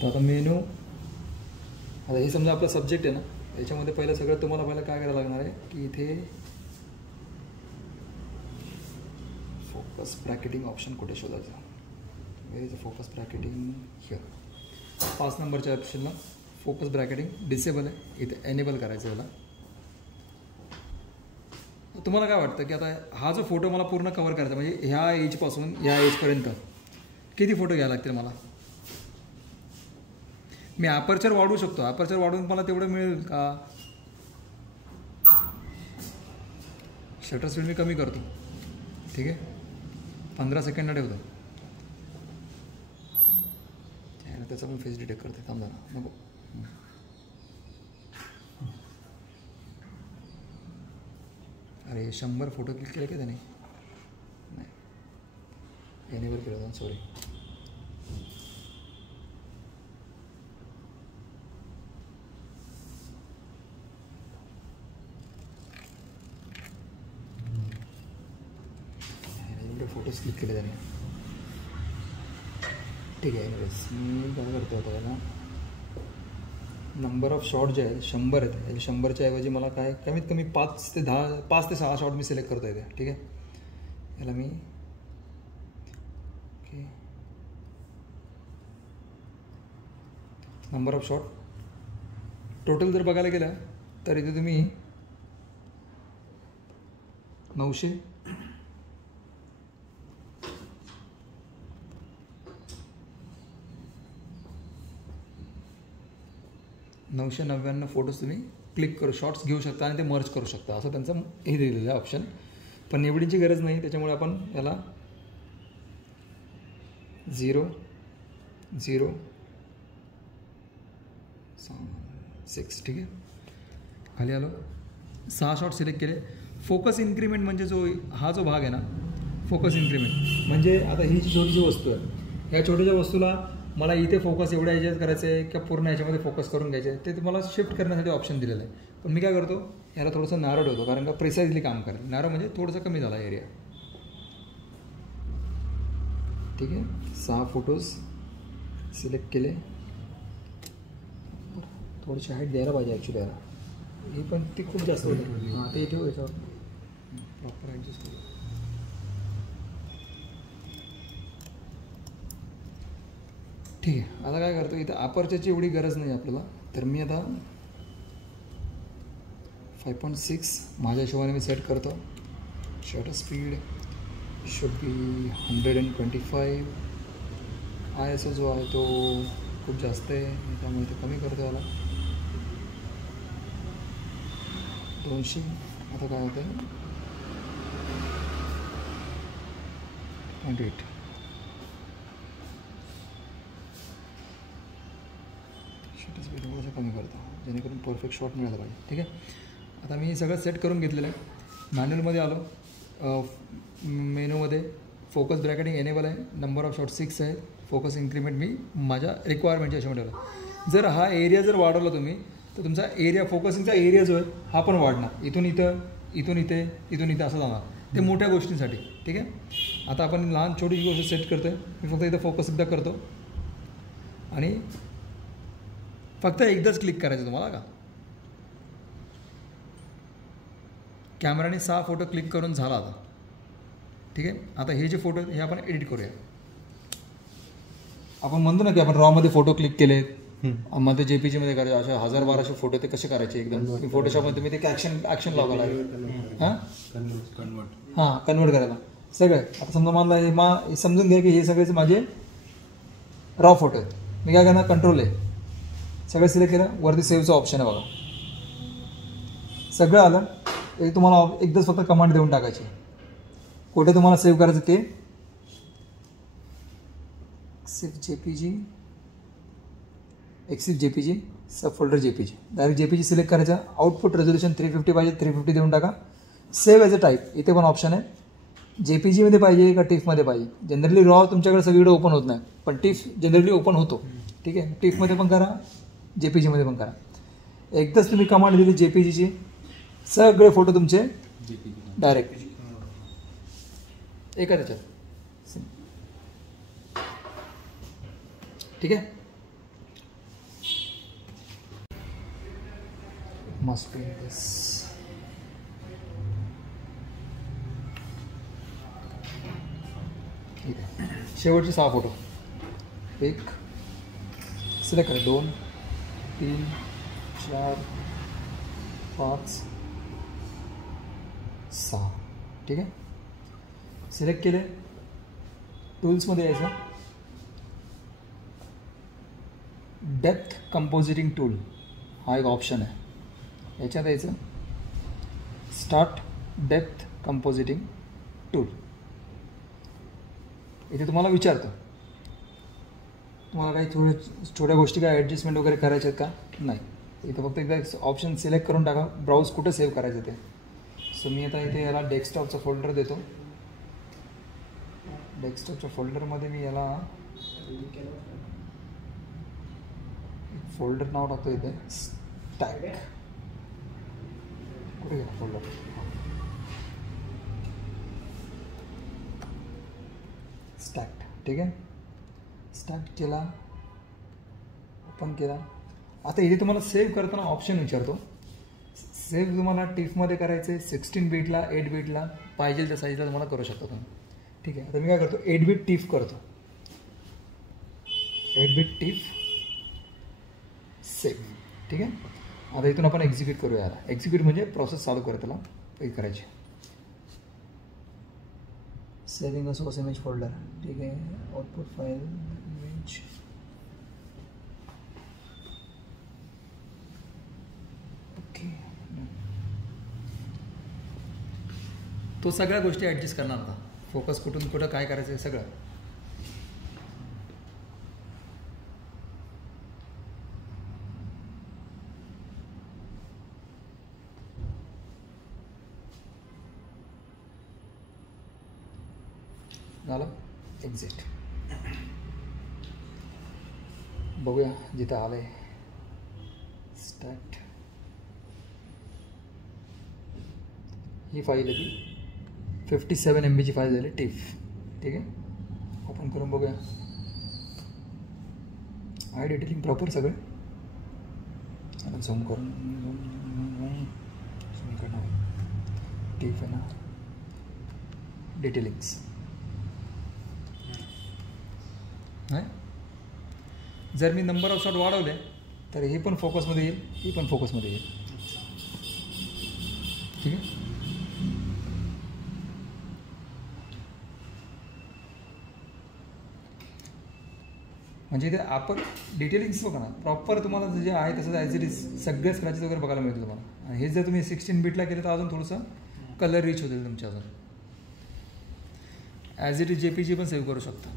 तर आता मेनू, आता हे समजा आपला सब्जेक्ट आहे ना, याच्यामध्ये पहिलं सगळं तुम्हाला पहिलं काय करायला लागणार आहे की इथे फोकस ब्रॅकेटिंग ऑप्शन कुठे शोधायचं. वेर इज फोकस ब्रॅकेटिंग हिअर. 5 नंबरच्या ऑप्शनला फोकस ब्रॅकेटिंग डिसेबल आहे, इथे एनेबल करायचं याला. तुम्हाला काय वाटतं की आता हा जो फोटो मला पूर्ण कवर करायचा, म्हणजे ह्या एजपासून ह्या एजपर्यंत किती फोटो घ्यावे लागतील मला? मी अपर्चर वाढवू शकतो, अपर्चर वाढवून मला तेवढं मिळेल का? शटर स्पीड मी कमी करतो, ठीक आहे, 15 सेकंडला ठेवतो. त्याचा पण फेस डिटेक्ट करते, थांबा ना, नको. अरे 100 फोटो क्लिक केले का त्याने? नाही, एनेबल केलं होतं, सॉरी. फोटोज क्लिक केले त्याने, ठीक आहे. एनिवेज मी काय करतो आता याला नंबर ऑफ शॉट जे आहे 100 आहेत, याला 100च्या ऐवजी मला काय कमीत कमी 5 ते 6 शॉट मी सिलेक्ट करतो इथे, ठीक आहे. याला मी okay number of shot total जर बघायला गेलं तर इथे तुम्ही 999 फोटोज तुम्ही क्लिक करू, शॉट्स घेऊ शकता आणि ते मर्ज करू शकता, असं त्यांचं हे दिलेलं आहे ऑप्शन. पण निवडीची गरज नाही, त्याच्यामुळे आपण याला 0 0 6, ठीक आहे. खाली आलो, 6 शॉट सिलेक्ट केले. फोकस इन्क्रीमेंट म्हणजे हा जो भाग आहे ना, फोकस इन्क्रीमेंट म्हणजे आता ही जी छोटीशी वस्तू आहे, या छोट्याशा वस्तूला मला इथे फोकस एवढ्या ह्याच्यात करायचं आहे किंवा पूर्ण ह्याच्यामध्ये फोकस करून घ्यायचं आहे, ते तुम्हाला शिफ्ट करण्यासाठी ऑप्शन दिलेलं आहे. पण मी काय करतो, ह्याला थोडंसं नॅरो ठेवतो, कारण का प्रिसाइजली काम करेल. नॅरो म्हणजे थोडंसं कमी झाला एरिया, ठीक आहे. 6 फोटोज सिलेक्ट केले. थोडीशी हाईट द्यायला पाहिजे ॲक्च्युली याला, ही पण ती खूप जास्त होती. हां, ते ठेवू याच्यावर प्रॉपर ॲडजस्ट करू. ठीक आहे. आता काय करतो, इथं अपर्चरची एवढी गरज नाही आपल्याला, तर मी आता 5.6 माझ्या हिशोबाने मी सेट करतो. Shutter speed should be 125. ISO जो आहे तो खूप जास्त आहे, त्यामुळे ते कमी करतो याला 200. आता काय होतं 28. शटर स्पीड थोडंसं कमी करतो, जेणेकरून परफेक्ट शॉट मिळाला पाहिजे, ठीक आहे. आता मी सगळं सेट करून घेतलेलं आहे. मॅन्युअलमध्ये आलो, मेनूमध्ये फोकस ब्रॅकेटिंग एनेबल आहे, नंबर ऑफ शॉट 6 आहे, फोकस इन्क्रीमेंट मी माझ्या रिक्वायरमेंटच्या हिशोबाने ठेवलं. जर हा एरिया जर वाढवला तुम्ही, तर तुमचा एरिया, फोकसिंगचा एरिया जो आहे हा पण वाढणार. इथून इथं, इथून इथे, इथून इथं असं जाणार, ते मोठ्या गोष्टींसाठी, ठीक आहे. आता आपण लहान छोटीशी गोष्ट सेट करतो आहे. मी फक्त इथं फोकस एकदा करतो आणि फक्त एकदाच क्लिक करायचं तुम्हाला का. कॅमेराने 6 फोटो क्लिक करून झाला आता, ठीक आहे. आता हे जे फोटो हे आपण एडिट करूया. आपण म्हणतो ना की आपण रॉमध्ये फोटो क्लिक केलेत, मग ते JPGमध्ये करायचे, अशा 1000-1200 फोटो ते कसे करायचे एकदम फोटोशॉपमध्ये तुम्ही ते ॲक्शन लावा लागेल. हां कन्वर्ट करायला सगळं. आता समजा मला समजून घ्या की हे सगळेच माझे रॉ फोटो आहेत. मी काय करणार, कंट्रोल आहे, सगळं सिलेक्ट केलं, वरती सेव्हचं ऑप्शन आहे बघा, सगळं आलं. एक तुम्हाला एकदाच फक्त कमांड देऊन टाकायची, कुठे तुम्हाला सेव्ह करायचं ते Exif JPG sub folder JPG, direct JPG select करायचा. आउटपुट रेझोल्युशन 350 पाहिजे, 350 देऊन टाका. सेव्ह ॲज अ टाईप, इथे पण ऑप्शन आहे. JPGमध्ये पाहिजे का टिफमध्ये पाहिजे. जनरली रॉ तुमच्याकडे सगळीकडे ओपन होत नाही, पण टिफ जनरली ओपन होतो, ठीक आहे. टिफमध्ये पण करा, JPGमध्ये पण करा. एकदाच तुम्ही कमांड दिली JPGची, सगळे फोटो तुमचे डायरेक्ट एका त्याच्यात, ठीक आहे. मस्ट बी दिस. ठीक आहे. शेवटचे 6 फोटो. 1 सिलेक्ट करा. 2 3 4 5 6. ठीक आहे. सिलेक्ट केले. टूल्समध्ये यायचं. डेप्थ कंपोजिटिंग टूल हा एक ऑप्शन आहे. याच्यात यायचं. Start depth compositing tool. इथे तुम्हाला विचारतं तुम्हाला काही छोट्या गोष्टी काय ॲडजस्टमेंट वगैरे करायचे आहेत का. नाही. इथं फक्त एकदा ऑप्शन सिलेक्ट करून टाका. ब्राउज कुठं सेव्ह करायचं ते. सो मी आता इथे याला डेस्कटॉपचा फोल्डर देतो. डेस्कटॉपच्या फोल्डरमध्ये मी याला फोल्डर नाव टाकतो. इथे स्टॅक. कुठे गेला फोल्डर. स्टॅक. ठीक आहे. स्टॅक केला. ओपन केला. आता इथे तुम्हाला सेव्ह करताना ऑप्शन विचारतो. सेव्ह तुम्हाला टिफमध्ये करायचं आहे. 16 बीटला 8 बीटला पाहिजे त्या साईजला तुम्हाला करू शकता तुम्ही. ठीक आहे. आता मी काय करतो 8 बीट टिफ करतो. 8 बीट टिफ सेव्ह. ठीक आहे. आता इथून आपण एक्झिक्यूट करूया. याला एक्झिक्यूट म्हणजे प्रोसेस चालू करू. त्याला हे करायची. Saving a source image folder. ठीक आहे. Output file image. ओके. तो सगळ्या गोष्टी ॲडजस्ट करणार आता. फोकस कुठून कुठं काय करायचं आहे सगळं. झालं. एक्झिट. बघूया जिथं आलं आहे. स्टार्ट. ही फाईल आहे ती 57 MB फाईल झाली टिफ. ठीक आहे. ओपन करून बघूया. आहे डिटेलिंग प्रॉपर सगळे. आता झूम करून झूम करणार. टिफ आहे ना. डिटेलिंग्स आहे. जर मी नंबर ऑफ शॉट वाढवले तर हे पण फोकसमध्ये येईल. ही पण फोकसमध्ये येईल. ठीक आहे. म्हणजे इथे आपण डिटेलिंग्स बघा ना प्रॉपर तुम्हाला जे आहे तसं ॲज इट इज सगळे स्क्रॅचेस वगैरे बघायला मिळतील तुम्हाला. आणि हे जर तुम्ही 16 बीटला केलं तर अजून थोडंसं कलर रिच होतील तुमच्या. अजून ॲज इट इज JPG पण सेव्ह करू शकता.